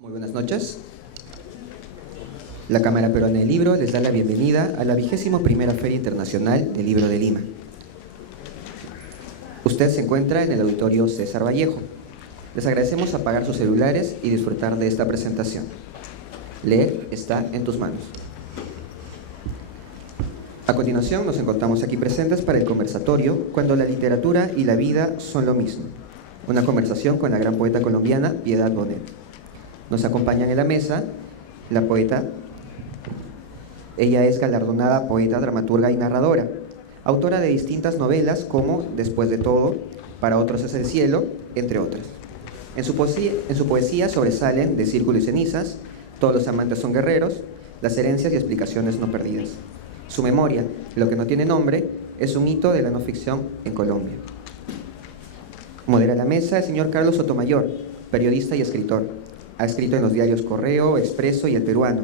Muy buenas noches. La Cámara Peruana del Libro les da la bienvenida a la 21ª Feria Internacional del Libro de Lima. Usted se encuentra en el Auditorio César Vallejo. Les agradecemos apagar sus celulares y disfrutar de esta presentación. Leer está en tus manos. A continuación nos encontramos aquí presentes para el conversatorio Cuando la literatura y la vida son lo mismo. Una conversación con la gran poeta colombiana Piedad Bonet. Nos acompañan en la mesa la poeta. Ella es galardonada poeta, dramaturga y narradora, autora de distintas novelas como Después de todo, Para otros es el cielo, entre otras. En su poesía sobresalen De círculo y cenizas, Todos los amantes son guerreros, Las herencias y explicaciones no perdidas. Su memoria, Lo que no tiene nombre, es un hito de la no ficción en Colombia. Modera la mesa el señor Carlos Sotomayor, periodista y escritor. Ha escrito en los diarios Correo, Expreso y El Peruano.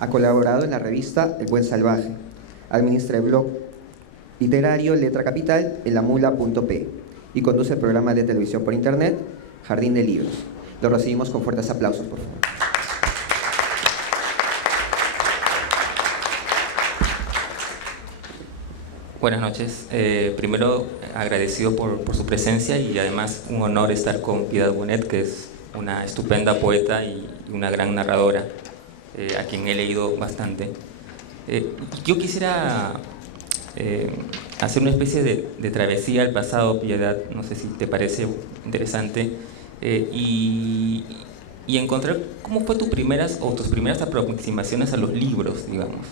Ha colaborado en la revista El Buen Salvaje. Administra el blog literario Letra Capital en lamula.p y conduce el programa de televisión por internet Jardín de Libros. Lo recibimos con fuertes aplausos, por favor. Buenas noches. Primero, agradecido por su presencia y además un honor estar con Piedad Bonet, que es una estupenda poeta y una gran narradora, a quien he leído bastante. Yo quisiera hacer una especie de travesía al pasado, Piedad, no sé si te parece interesante, y encontrar cómo fue tus primeras aproximaciones a los libros, digamos.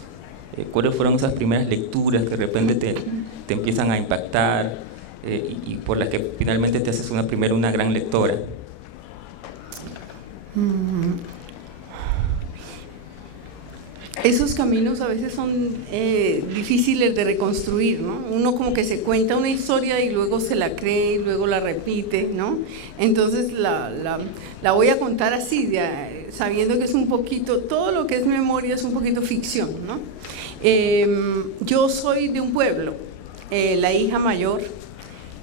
¿Cuáles fueron esas primeras lecturas que de repente te empiezan a impactar y por las que finalmente te haces una gran lectora? Esos caminos a veces son difíciles de reconstruir, ¿no? Uno como que se cuenta una historia y luego se la cree y luego la repite, ¿no? Entonces la voy a contar así, sabiendo que es un poquito, todo lo que es memoria es un poquito ficción, ¿no? Yo soy de un pueblo, la hija mayor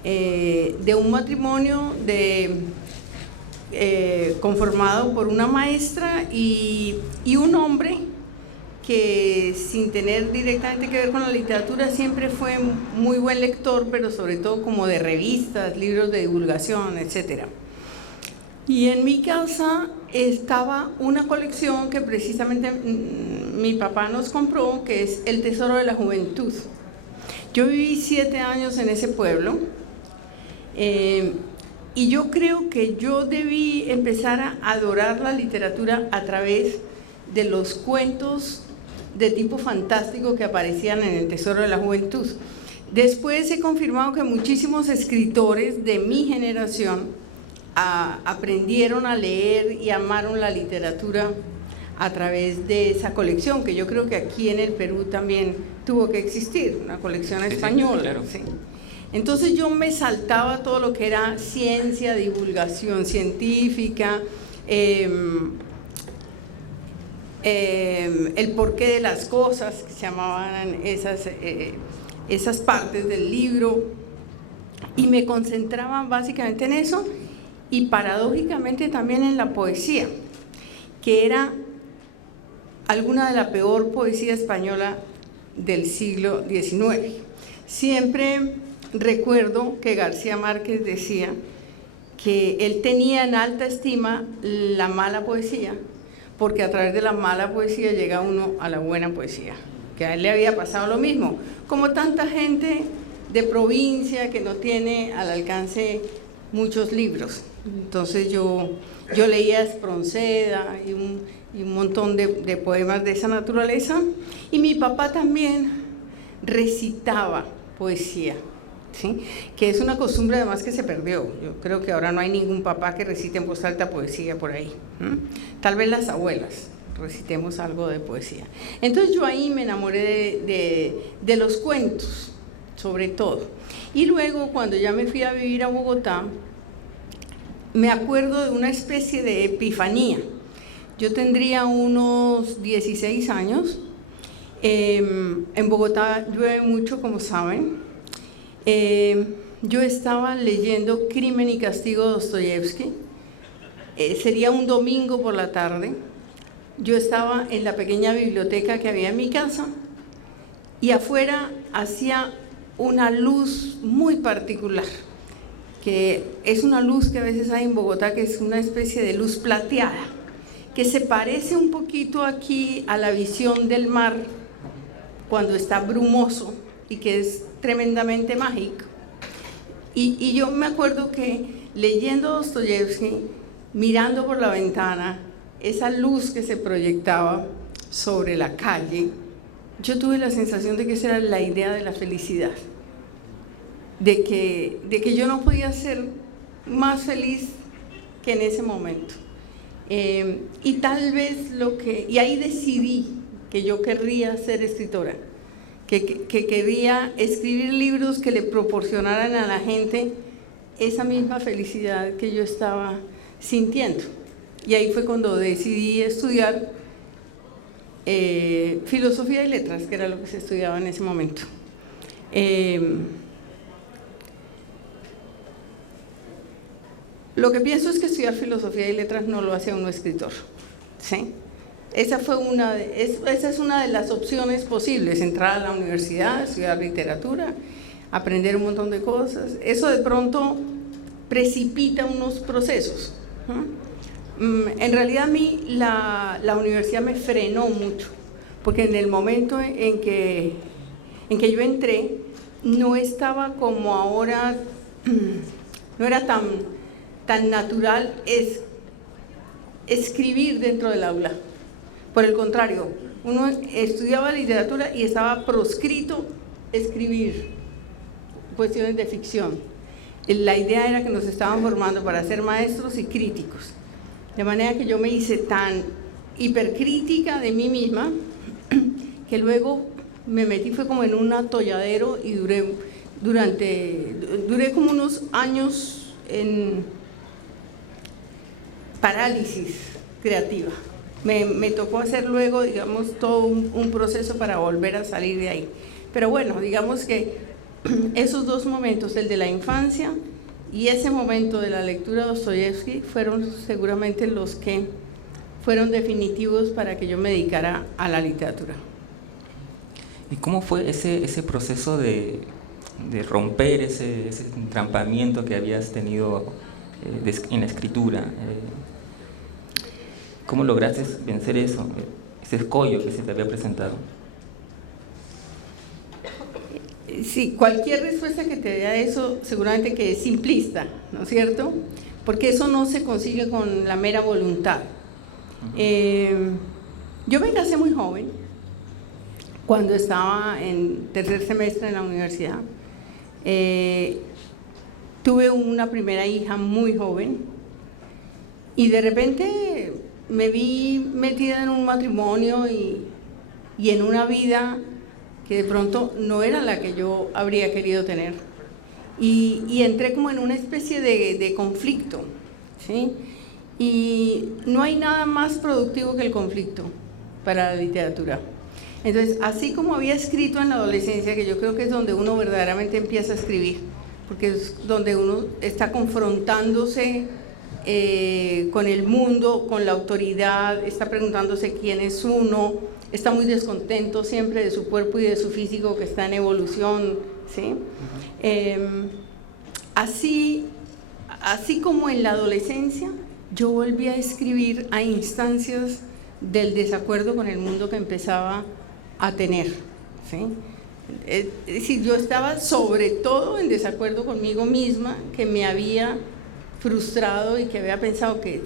de un matrimonio conformado por una maestra y un hombre que, sin tener directamente que ver con la literatura, siempre fue muy buen lector, pero sobre todo como de revistas, libros de divulgación, etc. Y en mi casa estaba una colección que precisamente mi papá nos compró, que es El Tesoro de la Juventud. Yo viví 7 años en ese pueblo, y yo creo que yo debí empezar a adorar la literatura a través de los cuentos de tipo fantástico que aparecían en El Tesoro de la Juventud. Después he confirmado que muchísimos escritores de mi generación aprendieron a leer y amaron la literatura a través de esa colección, que yo creo que aquí en el Perú también tuvo que existir, una colección española. Sí, claro. Sí. Entonces yo me saltaba todo lo que era ciencia, divulgación científica, el porqué de las cosas, que se llamaban esas partes del libro, y me concentraba básicamente en eso, y paradójicamente también en la poesía, que era alguna de la peor poesía española del siglo XIX. Siempre recuerdo que García Márquez decía que él tenía en alta estima la mala poesía, porque a través de la mala poesía llega uno a la buena poesía, que a él le había pasado lo mismo, como tanta gente de provincia que no tiene al alcance muchos libros. Entonces yo leía Espronceda y un montón de poemas de esa naturaleza, y mi papá también recitaba poesía, ¿sí? Que es una costumbre además que se perdió. Yo creo que ahora no hay ningún papá que recite en voz alta poesía por ahí. Tal vez las abuelas recitemos algo de poesía. Entonces yo ahí me enamoré de los cuentos, sobre todo. Y luego, cuando ya me fui a vivir a Bogotá, me acuerdo de una especie de epifanía. Yo tendría unos 16 años. En Bogotá llueve mucho, como saben. Yo estaba leyendo Crimen y Castigo de Dostoyevsky, sería un domingo por la tarde. Yo estaba en la pequeña biblioteca que había en mi casa y afuera hacía una luz muy particular, que es una luz que a veces hay en Bogotá, que es una especie de luz plateada, que se parece un poquito aquí a la visión del mar cuando está brumoso y que es tremendamente mágico. Y yo me acuerdo que leyendo Dostoyevsky, mirando por la ventana, esa luz que se proyectaba sobre la calle, yo tuve la sensación de que esa era la idea de la felicidad, de que yo no podía ser más feliz que en ese momento. Y tal vez y ahí decidí que yo querría ser escritora, que quería escribir libros que le proporcionaran a la gente esa misma felicidad que yo estaba sintiendo. Y ahí fue cuando decidí estudiar filosofía y letras, que era lo que se estudiaba en ese momento. Lo que pienso es que estudiar filosofía y letras no lo hace uno escritor, ¿sí? Esa es una de las opciones posibles: entrar a la universidad, estudiar literatura, aprender un montón de cosas. Eso de pronto precipita unos procesos, ¿no? En realidad a mí la universidad me frenó mucho, porque en el momento en que yo entré no estaba como ahora, no era tan natural escribir dentro del aula. Por el contrario, uno estudiaba literatura y estaba proscrito escribir cuestiones de ficción. La idea era que nos estaban formando para ser maestros y críticos. De manera que yo me hice tan hipercrítica de mí misma que luego me metí, fue como en un atolladero, y duré como unos años en parálisis creativa. Me tocó hacer luego, digamos, todo un proceso para volver a salir de ahí. Pero bueno, digamos que esos dos momentos, el de la infancia y ese momento de la lectura de Dostoyevsky, fueron seguramente los que fueron definitivos para que yo me dedicara a la literatura. ¿Y cómo fue ese proceso de romper ese entrampamiento que habías tenido en la escritura? ¿Cómo lograste vencer eso, ese escollo que se te había presentado? Sí, cualquier respuesta que te dé a eso seguramente que es simplista, ¿no es cierto? Porque eso no se consigue con la mera voluntad. Yo me casé muy joven, cuando estaba en tercer semestre en la universidad. Tuve una primera hija muy joven y de repente me vi metida en un matrimonio y en una vida que de pronto no era la que yo habría querido tener, y entré como en una especie de conflicto, ¿sí? Y no hay nada más productivo que el conflicto para la literatura. Entonces, así como había escrito en la adolescencia, que yo creo que es donde uno verdaderamente empieza a escribir, porque es donde uno está confrontándose con el mundo, con la autoridad, está preguntándose quién es uno, está muy descontento siempre de su cuerpo y de su físico que está en evolución, ¿sí? Así como en la adolescencia, yo volví a escribir a instancias del desacuerdo con el mundo que empezaba a tener, ¿sí? Es decir, yo estaba sobre todo en desacuerdo conmigo misma, que me había frustrado y que había pensado que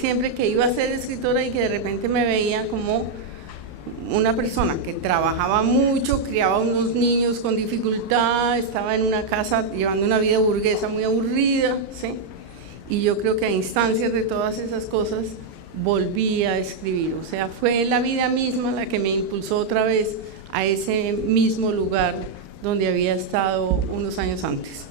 siempre que iba a ser escritora, y que de repente me veía como una persona que trabajaba mucho, criaba unos niños con dificultad, estaba en una casa llevando una vida burguesa muy aburrida, ¿sí? Y yo creo que a instancias de todas esas cosas volví a escribir. O sea, fue la vida misma la que me impulsó otra vez a ese mismo lugar donde había estado unos años antes.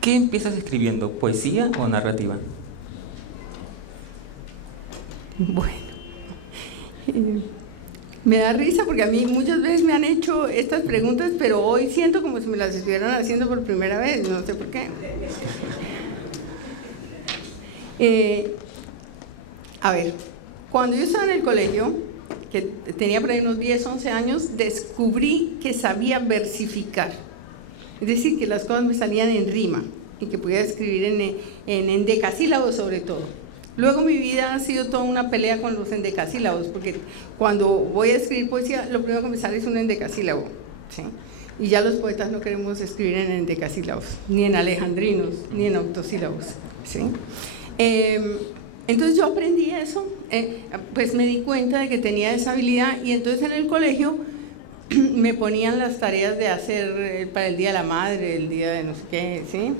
¿Qué empiezas escribiendo? ¿Poesía o narrativa? Bueno, me da risa porque a mí muchas veces me han hecho estas preguntas, pero hoy siento como si me las estuvieran haciendo por primera vez, no sé por qué. A ver, cuando yo estaba en el colegio, que tenía por ahí unos 10, 11 años, descubrí que sabía versificar. Es decir, que las cosas me salían en rima y que podía escribir en endecasílabos sobre todo. Luego mi vida ha sido toda una pelea con los endecasílabos, porque cuando voy a escribir poesía, lo primero que me sale es un endecasílabo, ¿sí? Y ya los poetas no queremos escribir en endecasílabos, ni en alejandrinos, ni en octosílabos, ¿sí? Entonces yo aprendí eso, pues me di cuenta de que tenía esa habilidad, y entonces en el colegio me ponían las tareas de hacer para el Día de la Madre, el día de no sé qué, ¿sí?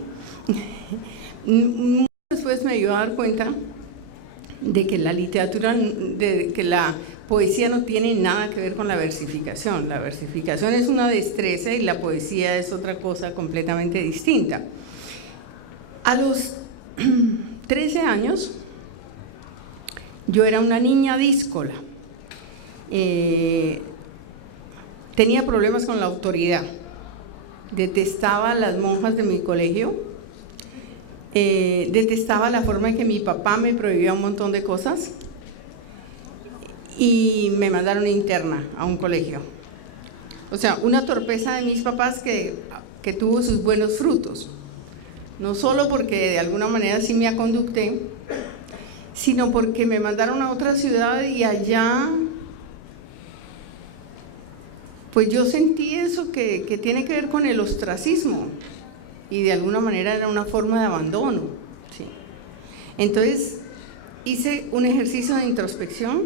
Después me iba a dar cuenta de que la literatura, de que la poesía no tiene nada que ver con la versificación. La versificación es una destreza y la poesía es otra cosa completamente distinta. A los 13 años, yo era una niña díscola. Tenía problemas con la autoridad. Detestaba a las monjas de mi colegio. Detestaba la forma en que mi papá me prohibía un montón de cosas y me mandaron interna a un colegio. O sea, una torpeza de mis papás que tuvo sus buenos frutos. No solo porque de alguna manera sí me aconducté, sino porque me mandaron a otra ciudad y allá pues yo sentí eso que tiene que ver con el ostracismo. Y de alguna manera era una forma de abandono, ¿sí? Entonces hice un ejercicio de introspección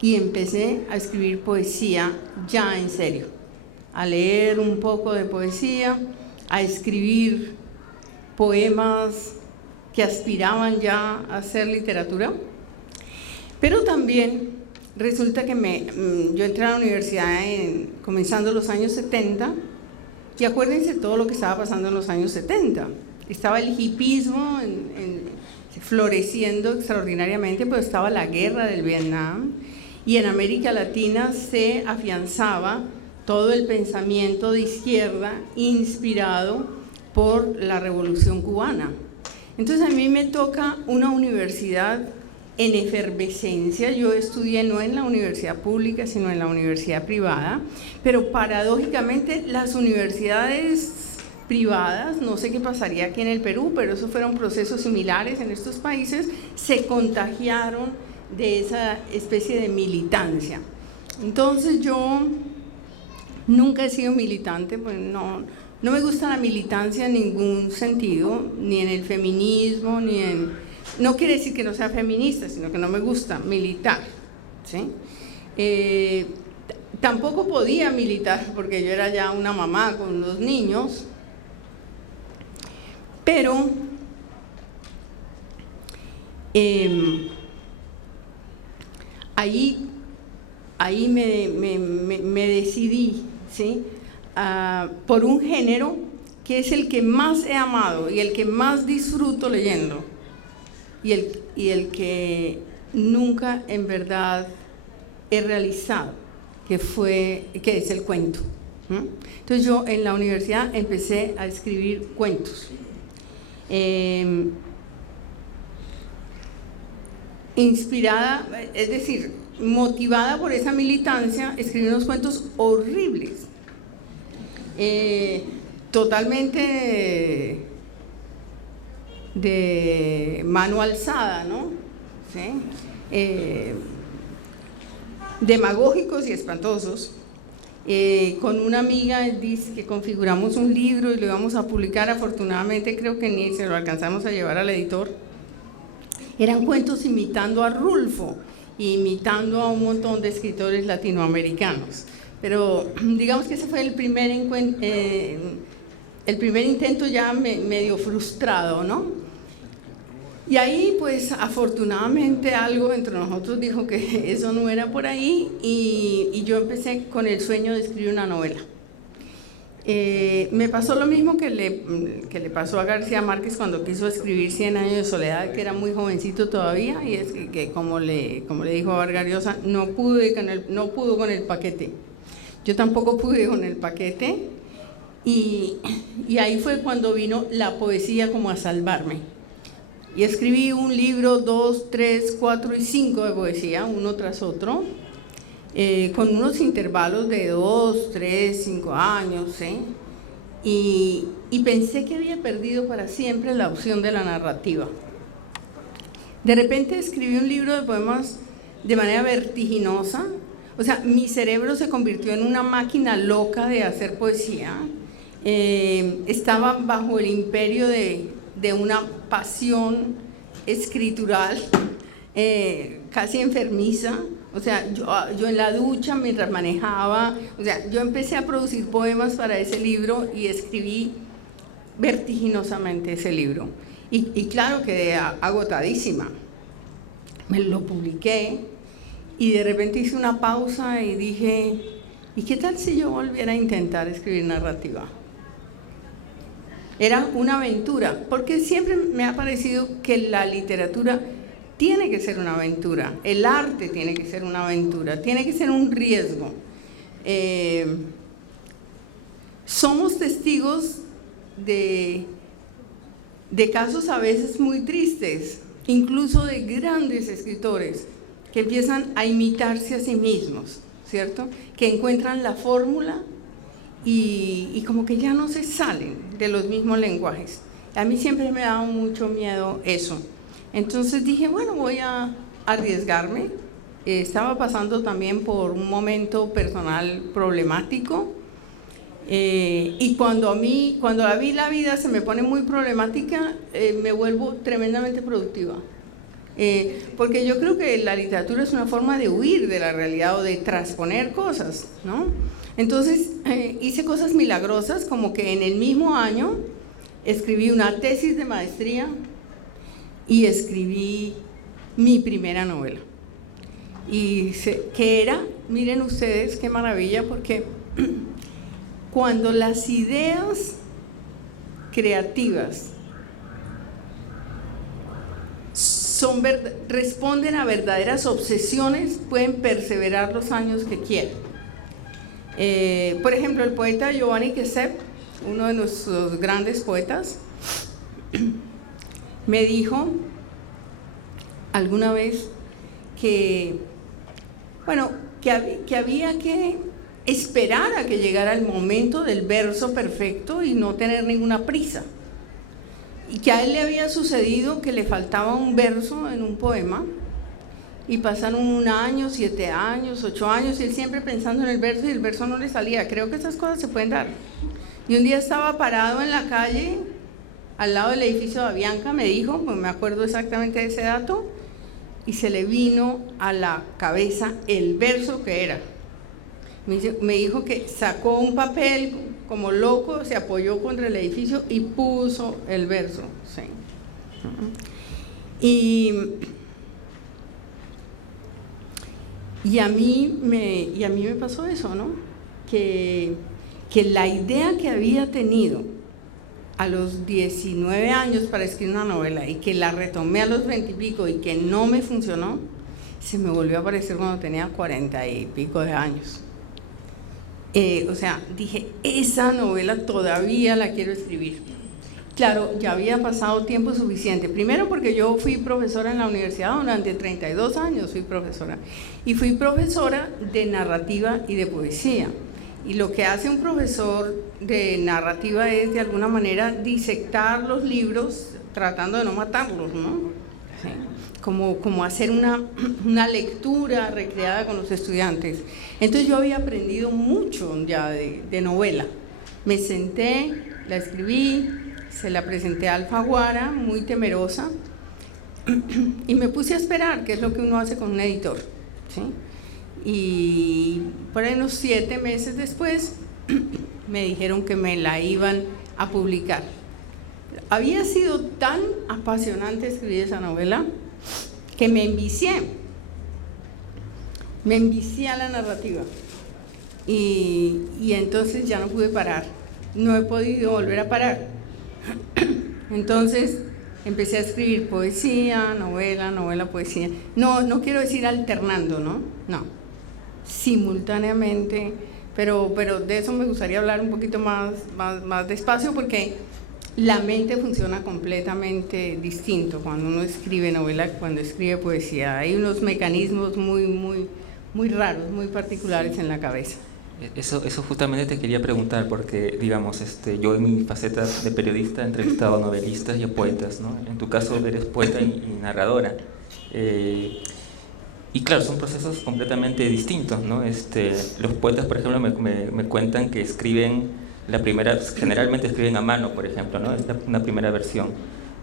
y empecé a escribir poesía ya en serio, a leer un poco de poesía, a escribir poemas que aspiraban ya a ser literatura. Pero también resulta que yo entré a la universidad comenzando los años 70. Y acuérdense todo lo que estaba pasando en los años 70. Estaba el hipismo floreciendo extraordinariamente, pero estaba la guerra del Vietnam, y en América Latina se afianzaba todo el pensamiento de izquierda inspirado por la Revolución Cubana. Entonces a mí me toca una universidad en efervescencia. Yo estudié no en la universidad pública, sino en la universidad privada, pero paradójicamente las universidades privadas, no sé qué pasaría aquí en el Perú, pero esos fueron procesos similares en estos países, se contagiaron de esa especie de militancia. Entonces yo nunca he sido militante, pues no me gusta la militancia en ningún sentido, ni en el feminismo, ni en... No quiere decir que no sea feminista, sino que no me gusta militar, ¿sí? Tampoco podía militar porque yo era ya una mamá con unos niños, pero ahí me decidí, ¿sí? Por un género que es el que más he amado y el que más disfruto leyendo. Y el que nunca en verdad he realizado, que es el cuento. Entonces yo en la universidad empecé a escribir cuentos. Inspirada, es decir, motivada por esa militancia, escribí unos cuentos horribles, totalmente de mano alzada, ¿no? ¿Sí? Demagógicos y espantosos. Con una amiga dice que configuramos un libro y lo íbamos a publicar. Afortunadamente creo que ni se lo alcanzamos a llevar al editor. Eran cuentos imitando a Rulfo, imitando a un montón de escritores latinoamericanos. Pero digamos que ese fue el primer intento ya medio frustrado, ¿no? Y ahí, pues, afortunadamente algo entre nosotros dijo que eso no era por ahí, y yo empecé con el sueño de escribir una novela. Me pasó lo mismo que le pasó a García Márquez cuando quiso escribir 100 años de soledad, que era muy jovencito todavía, y es que como le dijo a Vargas Llosa, no pudo con el paquete. Yo tampoco pude con el paquete, y ahí fue cuando vino la poesía como a salvarme. Y escribí un libro, 2, 3, 4 y 5 de poesía, uno tras otro, con unos intervalos de 2, 3, 5 años, y pensé que había perdido para siempre la opción de la narrativa. De repente escribí un libro de poemas de manera vertiginosa, o sea, mi cerebro se convirtió en una máquina loca de hacer poesía. Estaba bajo el imperio de una pasión escritural casi enfermiza. O sea, yo en la ducha mientras manejaba, o sea, yo empecé a producir poemas para ese libro y escribí vertiginosamente ese libro. Y claro, quedé agotadísima. Me lo publiqué y de repente hice una pausa y dije, ¿y qué tal si yo volviera a intentar escribir narrativa? Era una aventura, porque siempre me ha parecido que la literatura tiene que ser una aventura, el arte tiene que ser una aventura, tiene que ser un riesgo. Somos testigos de casos a veces muy tristes, incluso de grandes escritores que empiezan a imitarse a sí mismos, ¿cierto? Que encuentran la fórmula y como que ya no se salen de los mismos lenguajes. A mí siempre me ha dado mucho miedo eso. Entonces dije, bueno, voy a arriesgarme. Estaba pasando también por un momento personal problemático. Y cuando la vida se me pone muy problemática, me vuelvo tremendamente productiva. Porque yo creo que la literatura es una forma de huir de la realidad o de transponer cosas, ¿no? Entonces hice cosas milagrosas, como que en el mismo año escribí una tesis de maestría y escribí mi primera novela. Y que era, miren ustedes qué maravilla, porque cuando las ideas creativas responden a verdaderas obsesiones, pueden perseverar los años que quieran. Por ejemplo, el poeta Giovanni Quesep, uno de nuestros grandes poetas, me dijo alguna vez que había que esperar a que llegara el momento del verso perfecto y no tener ninguna prisa. Y que a él le había sucedido que le faltaba un verso en un poema y pasaron 1 año, 7 años, 8 años y él siempre pensando en el verso y el verso no le salía. Creo que esas cosas se pueden dar. Y un día estaba parado en la calle al lado del edificio de Avianca, me dijo, pues me acuerdo exactamente de ese dato, y se le vino a la cabeza el verso que era. Me dijo que sacó un papel como loco, se apoyó contra el edificio y puso el verso. Sí. Y a mí me pasó eso, ¿no? Que la idea que había tenido a los 19 años para escribir una novela y que la retomé a los 20 y pico y que no me funcionó, se me volvió a aparecer cuando tenía 40 y pico de años. O sea, dije, esa novela todavía la quiero escribir. Claro, ya había pasado tiempo suficiente. Primero porque yo fui profesora en la universidad, durante 32 años fui profesora. Y fui profesora de narrativa y de poesía. Y lo que hace un profesor de narrativa es, de alguna manera, disectar los libros tratando de no matarlos, ¿no? ¿Sí? Como hacer una lectura recreada con los estudiantes. Entonces yo había aprendido mucho ya de novela. Me senté, la escribí, se la presenté a Alfaguara, muy temerosa, y me puse a esperar, que es lo que uno hace con un editor, ¿sí? Y por ahí unos 7 meses después me dijeron que me la iban a publicar. Había sido tan apasionante escribir esa novela que me envicié a la narrativa y entonces ya no pude parar, no he podido volver a parar. Entonces empecé a escribir poesía, novela, poesía. No quiero decir alternando, no, simultáneamente, pero de eso me gustaría hablar un poquito más despacio, porque la mente funciona completamente distinto cuando uno escribe novela, cuando escribe poesía. Hay unos mecanismos muy raros, muy particulares en la cabeza. Eso justamente te quería preguntar, porque digamos, yo en mi faceta de periodista he entrevistado a novelistas y a poetas, ¿no? En tu caso eres poeta y narradora. Y claro, son procesos completamente distintos, ¿no? Los poetas, por ejemplo, me cuentan que escriben generalmente escriben a mano, por ejemplo, ¿no? Es una primera versión.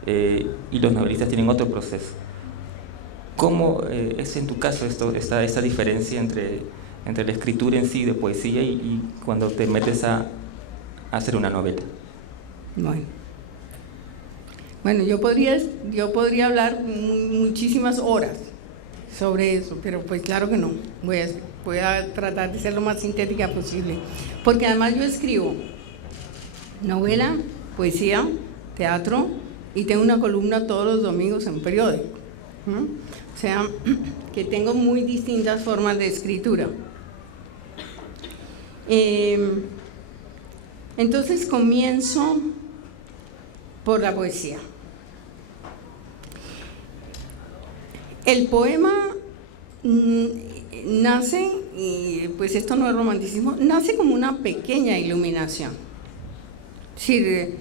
Y los novelistas tienen otro proceso. ¿Cómo es en tu caso esta diferencia entre la escritura en sí de poesía y cuando te metes a hacer una novela? Bueno, yo podría hablar muchísimas horas sobre eso, pero pues claro que no. Voy a tratar de ser lo más sintética posible, porque además yo escribo novela, poesía, teatro, y tengo una columna todos los domingos en un periódico. O sea, que tengo muy distintas formas de escritura. Entonces comienzo por la poesía. El poema nace, y pues esto no es romanticismo, nace como una pequeña iluminación. Es decir,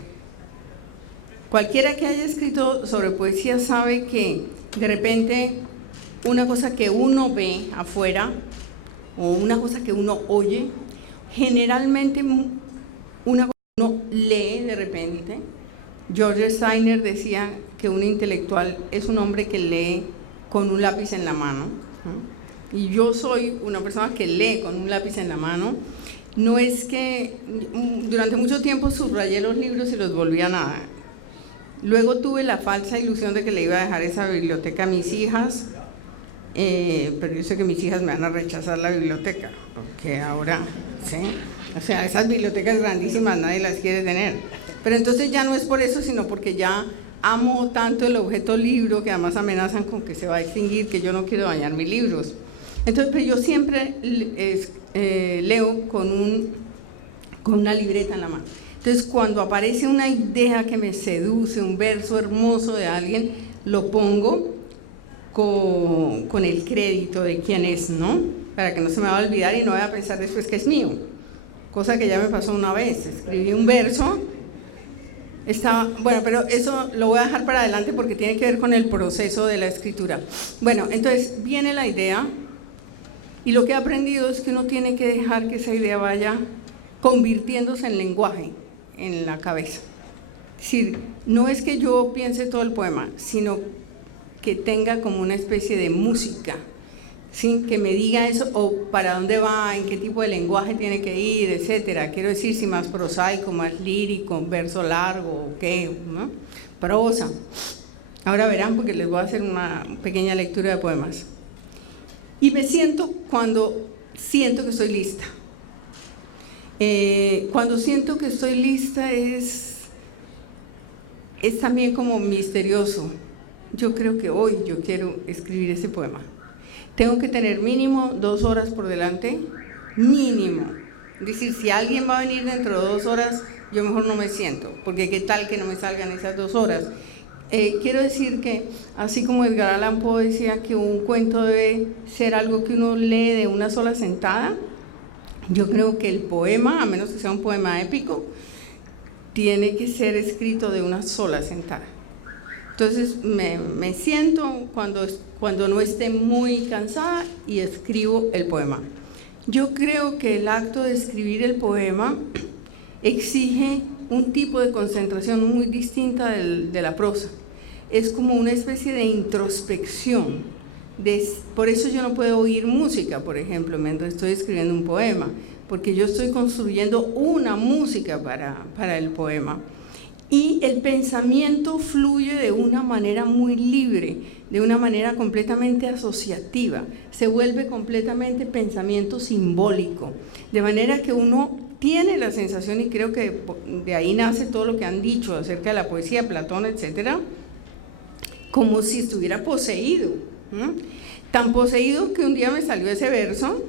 cualquiera que haya escrito sobre poesía sabe que de repente una cosa que uno ve afuera o una cosa que uno oye, generalmente una cosa que uno lee de repente. George Steiner decía que un intelectual es un hombre que lee con un lápiz en la mano, ¿no? Y yo soy una persona que lee con un lápiz en la mano. No es que durante mucho tiempo subrayé los libros y los volví a nada. Luego tuve la falsa ilusión de que le iba a dejar esa biblioteca a mis hijas, pero yo sé que mis hijas me van a rechazar la biblioteca, porque ahora, ¿sí? O sea, esas bibliotecas grandísimas nadie las quiere tener. Pero entonces ya no es por eso, sino porque ya amo tanto el objeto libro, que además amenazan con que se va a extinguir, que yo no quiero dañar mis libros. Entonces, pero yo siempre leo con una libreta en la mano. Entonces, cuando aparece una idea que me seduce, un verso hermoso de alguien, lo pongo con el crédito de quién es, ¿no? Para que no se me va a olvidar y no vaya a pensar después que es mío. Cosa que ya me pasó una vez. Escribí un verso, bueno, pero eso lo voy a dejar para adelante porque tiene que ver con el proceso de la escritura. Bueno, entonces viene la idea y lo que he aprendido es que uno tiene que dejar que esa idea vaya convirtiéndose en lenguaje en la cabeza. Es decir, no es que yo piense todo el poema, sino que tenga como una especie de música, ¿sí? Que me diga eso, o para dónde va, en qué tipo de lenguaje tiene que ir, etcétera. Quiero decir, si más prosaico, más lírico, verso largo, o qué, ¿no? Prosa. Ahora verán, porque les voy a hacer una pequeña lectura de poemas. Y me siento cuando siento que estoy lista. Cuando siento que estoy lista es también como misterioso. Yo creo que hoy yo quiero escribir ese poema. Tengo que tener mínimo 2 horas por delante, mínimo. Es decir, si alguien va a venir dentro de 2 horas, yo mejor no me siento, porque qué tal que no me salgan esas 2 horas. Quiero decir que, así como Edgar Allan Poe decía que un cuento debe ser algo que uno lee de una sola sentada, yo creo que el poema, a menos que sea un poema épico, tiene que ser escrito de una sola sentada. Entonces me siento cuando no esté muy cansada y escribo el poema. Yo creo que el acto de escribir el poema exige un tipo de concentración muy distinta de la prosa. Es como una especie de introspección. Por eso yo no puedo oír música, por ejemplo, mientras estoy escribiendo un poema, porque yo estoy construyendo una música para el poema. Y el pensamiento fluye de una manera muy libre, de una manera completamente asociativa, se vuelve completamente pensamiento simbólico, de manera que uno tiene la sensación, y creo que de ahí nace todo lo que han dicho acerca de la poesía, Platón, etcétera, como si estuviera poseído, ¿no? Tan poseído que un día me salió ese verso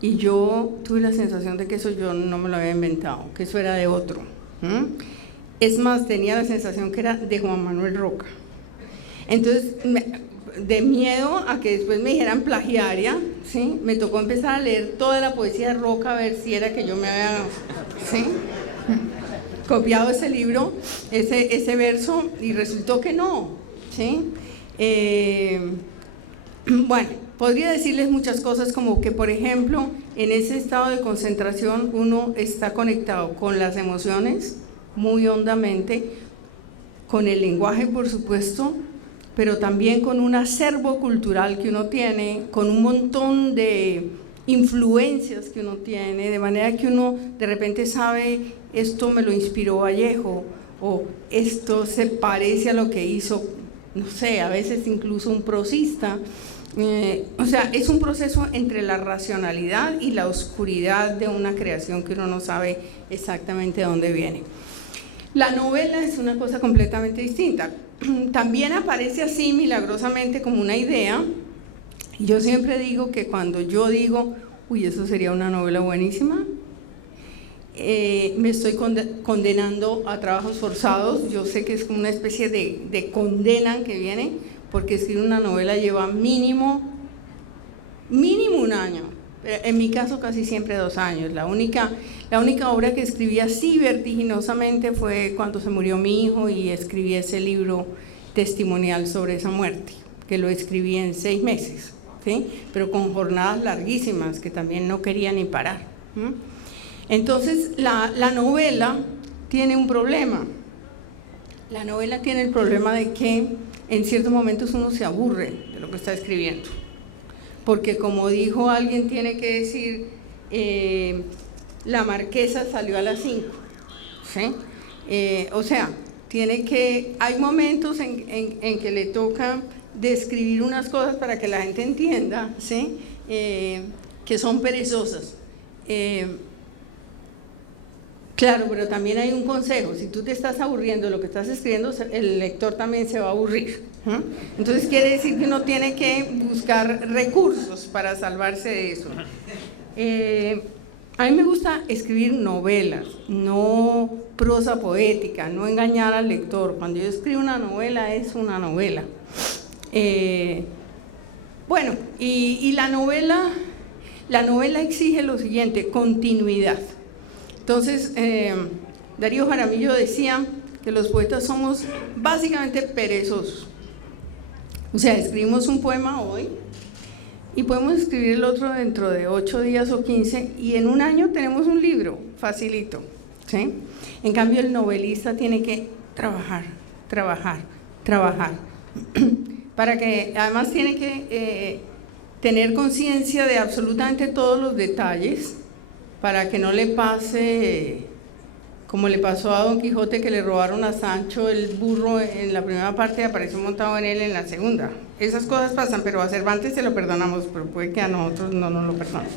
y yo tuve la sensación de que eso yo no me lo había inventado, que eso era de otro, ¿no? Es más, tenía la sensación que era de Juan Manuel Roca. Entonces, de miedo a que después me dijeran plagiaria, ¿sí? Me tocó empezar a leer toda la poesía de Roca a ver si era que yo me había, ¿sí?, copiado ese libro, ese verso, y resultó que no, ¿sí? Bueno, podría decirles muchas cosas, como que, por ejemplo, en ese estado de concentración uno está conectado con las emociones muy hondamente, con el lenguaje, por supuesto, pero también con un acervo cultural que uno tiene, con un montón de influencias que uno tiene, de manera que uno de repente sabe, esto me lo inspiró Vallejo, o esto se parece a lo que hizo, no sé, a veces incluso un prosista. O sea, es un proceso entre la racionalidad y la oscuridad de una creación que uno no sabe exactamente de dónde viene. La novela es una cosa completamente distinta. También aparece así milagrosamente como una idea. Yo siempre digo que cuando yo digo, uy, eso sería una novela buenísima, me estoy condenando a trabajos forzados. Yo sé que es como una especie de condena que viene, porque escribir una novela lleva mínimo un año, pero en mi caso casi siempre 2 años. La única obra que escribí así vertiginosamente fue cuando se murió mi hijo, y escribí ese libro testimonial sobre esa muerte, que lo escribí en 6 meses, ¿sí? Pero con jornadas larguísimas que también no quería ni parar. Entonces la novela tiene un problema. La novela tiene el problema de que en ciertos momentos uno se aburre de lo que está escribiendo, porque, como dijo alguien, tiene que decir, la marquesa salió a las 5, ¿sí? O sea, hay momentos en que le toca describir unas cosas para que la gente entienda, ¿sí? Que son perezosas. Claro, pero también hay un consejo: si tú te estás aburriendo de lo que estás escribiendo, el lector también se va a aburrir. Entonces quiere decir que uno tiene que buscar recursos para salvarse de eso. A mí me gusta escribir novelas, no prosa poética, no engañar al lector. Cuando yo escribo una novela, es una novela. Bueno, y la novela exige lo siguiente: continuidad. Entonces, Darío Jaramillo decía que los poetas somos básicamente perezosos. O sea, escribimos un poema hoy y podemos escribir el otro dentro de 8 días o 15, y en un año tenemos un libro, facilito, ¿sí? En cambio, el novelista tiene que trabajar, para que, además, tiene que tener conciencia de absolutamente todos los detalles, para que no le pase como le pasó a Don Quijote, que le robaron a Sancho el burro en la primera parte y apareció montado en él en la segunda. Esas cosas pasan, pero a Cervantes se lo perdonamos, pero puede que a nosotros no nos lo perdonamos.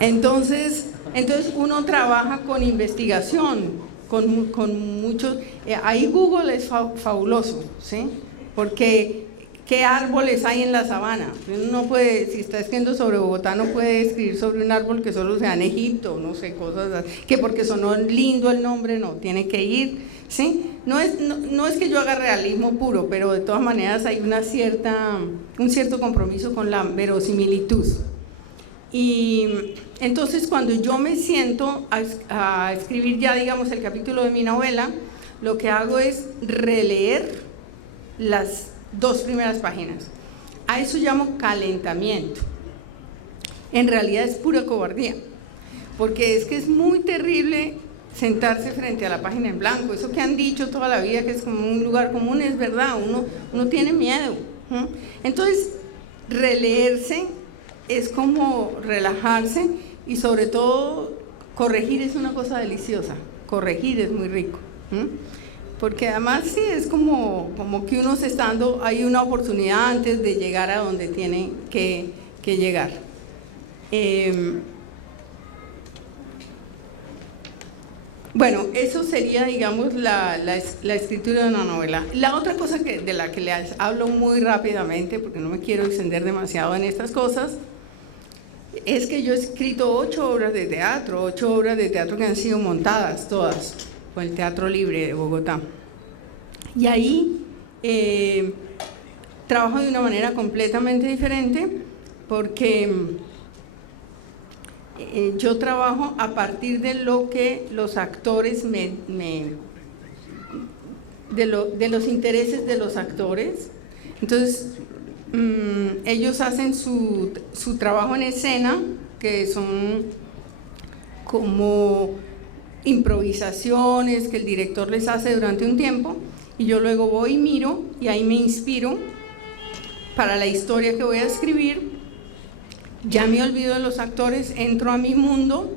Entonces uno trabaja con investigación, con muchos. Ahí Google es fabuloso, ¿sí? Porque ¿qué árboles hay en la sabana? Uno no puede, si está escribiendo sobre Bogotá, no puede escribir sobre un árbol que solo sea en Egipto, no sé, cosas así, que porque sonó lindo el nombre, no, tiene que ir, ¿sí? No es que yo haga realismo puro, pero de todas maneras hay un cierto compromiso con la verosimilitud. Y entonces, cuando yo me siento a escribir ya, digamos, el capítulo de mi novela, lo que hago es releer las 2 primeras páginas. A eso llamo calentamiento. En realidad es pura cobardía, porque es que es muy terrible sentarse frente a la página en blanco. Eso que han dicho toda la vida, que es como un lugar común, es verdad, uno tiene miedo. Entonces, releerse es como relajarse, y sobre todo corregir es una cosa deliciosa. Corregir es muy rico. Porque además sí es como que uno se está dando, hay una oportunidad antes de llegar a donde tiene que llegar. Bueno, eso sería, digamos, la escritura de una novela. La otra cosa de la que les hablo muy rápidamente, porque no me quiero extender demasiado en estas cosas, es que yo he escrito 8 obras de teatro que han sido montadas todas. con el Teatro Libre de Bogotá. Y ahí trabajo de una manera completamente diferente porque yo trabajo a partir de lo que los actores de los intereses de los actores. Entonces ellos hacen su trabajo en escena, que son como improvisaciones que el director les hace durante un tiempo, y yo luego voy y miro y ahí me inspiro para la historia que voy a escribir. Ya me olvido de los actores, entro a mi mundo,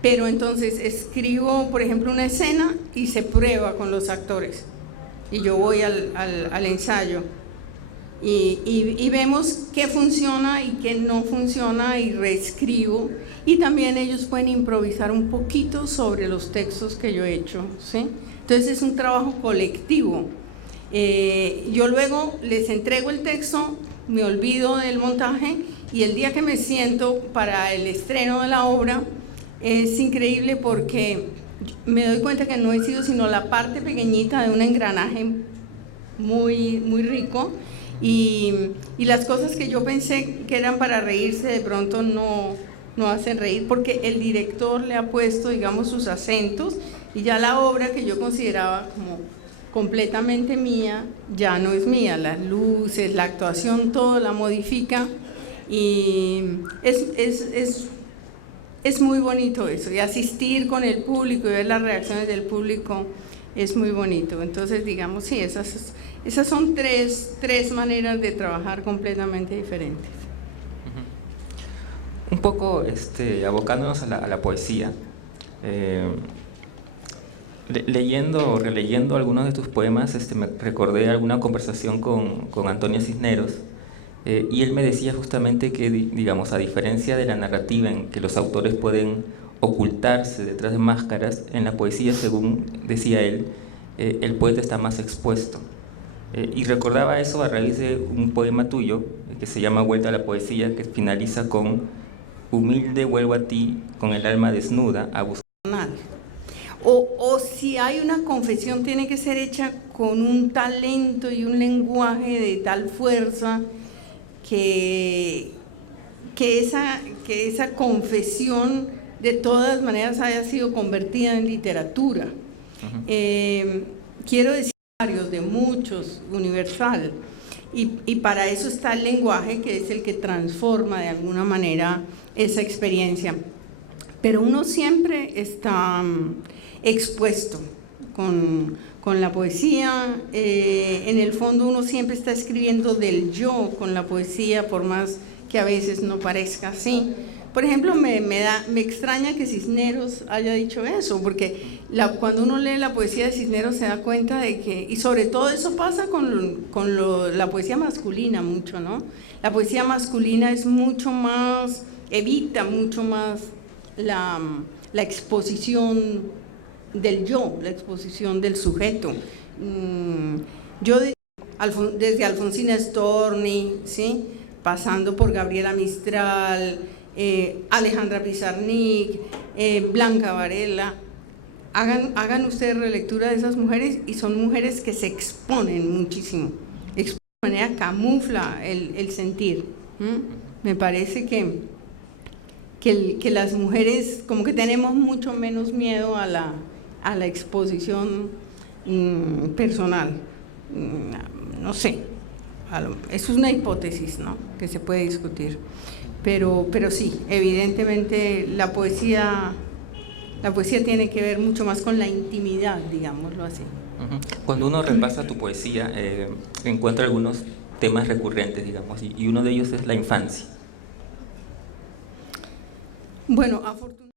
pero entonces escribo, por ejemplo, una escena y se prueba con los actores, y yo voy al ensayo y vemos qué funciona y qué no funciona, y reescribo, y también ellos pueden improvisar un poquito sobre los textos que yo he hecho, ¿sí? Entonces es un trabajo colectivo. Yo luego les entrego el texto, me olvido del montaje, y el día que me siento para el estreno de la obra es increíble porque me doy cuenta que no he sido sino la parte pequeñita de un engranaje muy, muy rico, y las cosas que yo pensé que eran para reírse de pronto no hacen reír, porque el director le ha puesto, digamos, sus acentos, y ya la obra que yo consideraba como completamente mía ya no es mía. Las luces, la actuación, todo la modifica, y es muy bonito eso, y asistir con el público y ver las reacciones del público es muy bonito. Entonces, digamos, sí, esas son tres maneras de trabajar completamente diferentes. Un poco abocándonos a la poesía, leyendo o releyendo algunos de tus poemas, me recordé alguna conversación con Antonio Cisneros, y él me decía justamente que, digamos, a diferencia de la narrativa en que los autores pueden ocultarse detrás de máscaras, en la poesía, según decía él, el poeta está más expuesto. Y recordaba eso a raíz de un poema tuyo que se llama Vuelta a la poesía, que finaliza con: humilde vuelvo a ti con el alma desnuda a buscar. O si hay una confesión, tiene que ser hecha con un talento y un lenguaje de tal fuerza que esa confesión de todas maneras haya sido convertida en literatura. Quiero decir varios, de muchos, universal, y para eso está el lenguaje, que es el que transforma de alguna manera esa experiencia. Pero uno siempre está expuesto con la poesía. En el fondo uno siempre está escribiendo del yo con la poesía, por más que a veces no parezca así. Por ejemplo, me extraña que Cisneros haya dicho eso, porque cuando uno lee la poesía de Cisneros se da cuenta de que, y sobre todo eso pasa con la poesía masculina mucho, ¿no? La poesía masculina es mucho más, evita mucho más la exposición del yo, la exposición del sujeto. Yo desde Alfonsina Storni, ¿sí?, pasando por Gabriela Mistral, Alejandra Pizarnik, Blanca Varela, hagan ustedes relectura de esas mujeres, y son mujeres que se exponen muchísimo, de manera camufla el sentir. Me parece que las mujeres como que tenemos mucho menos miedo a la exposición personal. No sé, eso es una hipótesis, ¿no?, que se puede discutir, pero sí, evidentemente la poesía tiene que ver mucho más con la intimidad, digámoslo así. Cuando uno repasa tu poesía, encuentra algunos temas recurrentes, digamos, y uno de ellos es la infancia. Bueno, afortunadamente